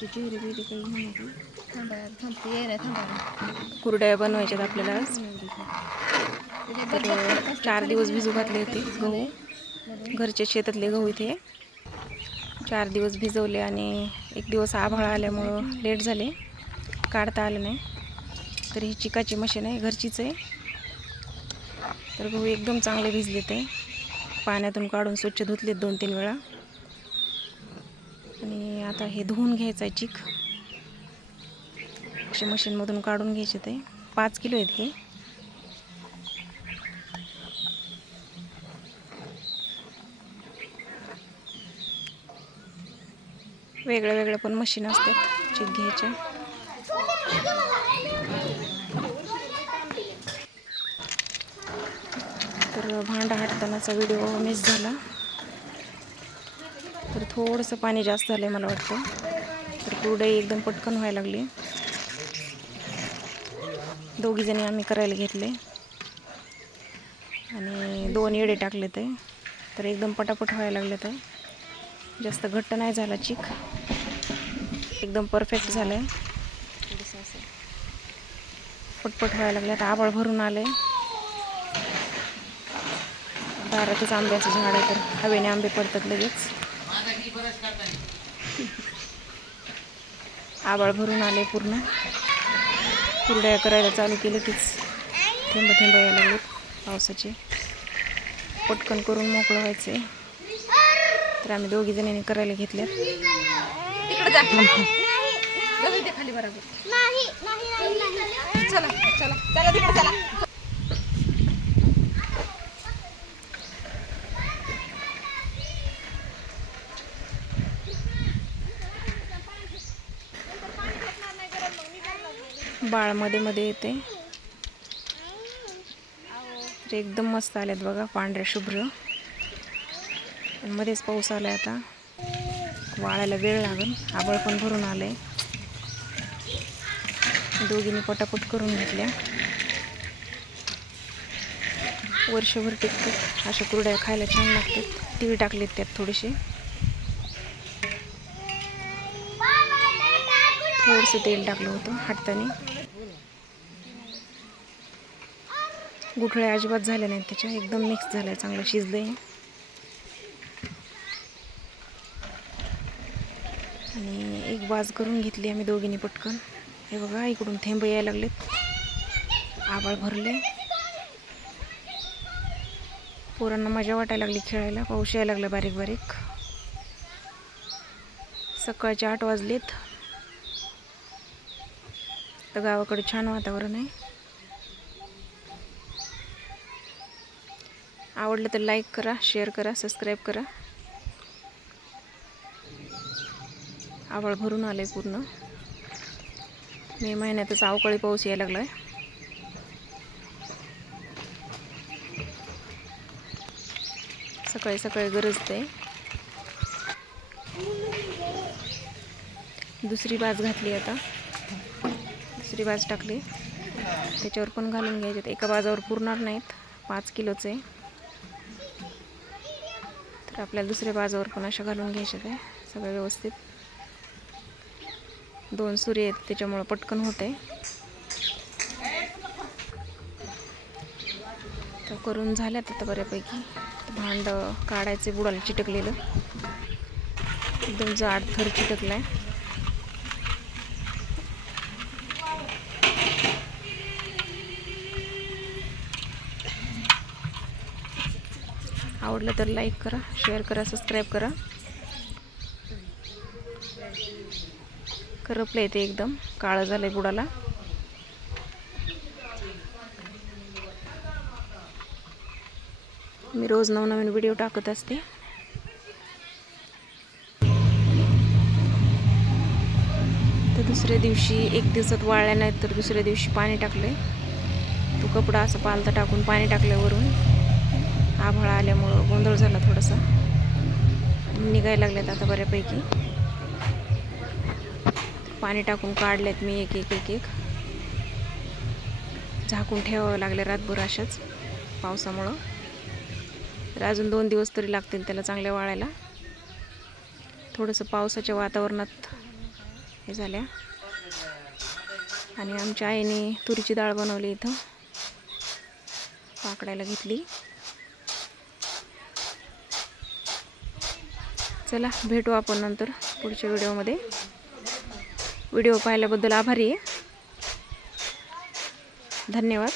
तुमचे चेहरे काही नको थांबा थांबते ये नाही थांबा कुरड्या बनवायच्यात आपल्याला तर चार दिवस भिजू घातले होते गहू. घरच्या शेतातले गहू इथे. चार दिवस भिजवले आणि एक दिवस आभाळ आल्यामुळं लेट झाले. काढता आलं नाही. तर ही चिकाची मशीन आहे घरचीच आहे. तर गहू एकदम चांगले भिजले ते पाण्यातून काढून स्वच्छ धुतलेत दोन तीन वेळा. आणि आता हे धुवून घ्यायचं आहे चिक असे मशीनमधून काढून घ्यायचे ते. पाच किलो आहेत हे. वेगळ्या वेगळ्या पण मशीन असतात चिक घ्यायच्या तर भांडा हटतानाचा व्हिडिओ मिस झाला. थोडंसं पाणी जास्त झालं आहे मला वाटतं. तर कुरडई एकदम पटकन व्हायला लागली. दोघीजणी आम्ही करायला घेतले आणि दोन येडे टाकले ते तर एकदम पटापट व्हायला लागले ते जास्त घट्ट नाही झाला चिक. एकदम परफेक्ट झालं आहे पटपट व्हायला लागले. आता आबळ भरून आले दारातच आंब्याचं झाड आहे तर हवेने आंबे पडतात लगेच. आबाळ भरून आले पूर्ण कुरड्या करायला चालू केलं तीच थेंब थेंब यायला लागलेत पावसाचे पटकन करून मोकळं व्हायचे तर आम्ही दोघी जणींनी करायला घेतल्या खाली बरोबर चला चला चला बाळमध्ये मध्ये येते. तर एकदम मस्त आल्यात बघा पांढऱ्या शुभ्र. मध्येच पाऊस आलाय आता. वाळायला वेळ लागेल. आबळ पण भरून आलंय. दोघींनी पटापट करून घेतल्या. वर्षभर टिकतात. अशा कुरड्या खायला छान लागतात. तीळ टाकलेत त्यात थोडेसे. थोडंसं तेल टाकलं होतं हाताने. गुठळ्या अजिबात झाल्या नाहीत त्याच्या. एकदम मिक्स झाल्या चांगलं शिजलंय. आणि एक बाज करून घेतली आम्ही दोघींनी पटकन. हे बघा इकडून थेंब यायला लागलेत. आबाळ भरले पोरांना मजा वाटायला लागली खेळायला. पाऊस यायला लागला बारीक बारीक. सकाळचे आठ वाजलेत. तर गावाकडे छान वातावरण आहे. आवडलं तर लाईक करा शेअर करा सबस्क्राईब करा. आवळ भरून आले पूर्ण. मे महिन्यातच अवकाळी पाऊस यायला लागलाय. सकाळी सकाळी गरजते दुसरी बाज घातली आता. दुसरी बाज टाकली. त्याच्यावर पण घालून घ्यायचे. एका बाजावर पुरणार नाहीत. पाच किलोचे. तर आपल्याला दुसऱ्या बाजावर पण अशा घालून घ्यायच्या ते सगळं व्यवस्थित. दोन सूर्य आहेत. त्याच्यामुळं पटकन होते तर करून झाल्यात आता बऱ्यापैकी. भांड काढायचे बुडाला चिटकलेलं. एकदम जाड थर चिटकलं आहे आवडलं तर लाईक करा शेअर करा सबस्क्राईब करा. करपलं ते एकदम काळं झालंय बुडाला. मी रोज नवनवीन व्हिडिओ टाकत असते. तर दुसऱ्या दिवशी एक दिवसात वाळल्या नाहीत तर दुसऱ्या दिवशी पाणी टाकलंय. तो कपडा असं पालता टाकून पाणी टाकल्यावरून आभाळ आल्यामुळं गोंधळ झाला थोडासा. निघायला लागल्यात आता बऱ्यापैकी. पाणी टाकून काढलेत मी एक एक एक एक. झाकून ठेवावं लागले रातभर अशाच पावसामुळं. तर अजून दोन दिवस तरी लागतील त्याला चांगल्या वाळायला. थोडंसं पावसाच्या वातावरणात हे झाल्या. आणि आमच्या आईने तुरीची डाळ बनवली इथं. पाकडायला घेतली. चला भेटू आपण नंतर पुढच्या व्हिडिओमध्ये. व्हिडिओ पाहिल्याबद्दल आभारी आहे. धन्यवाद.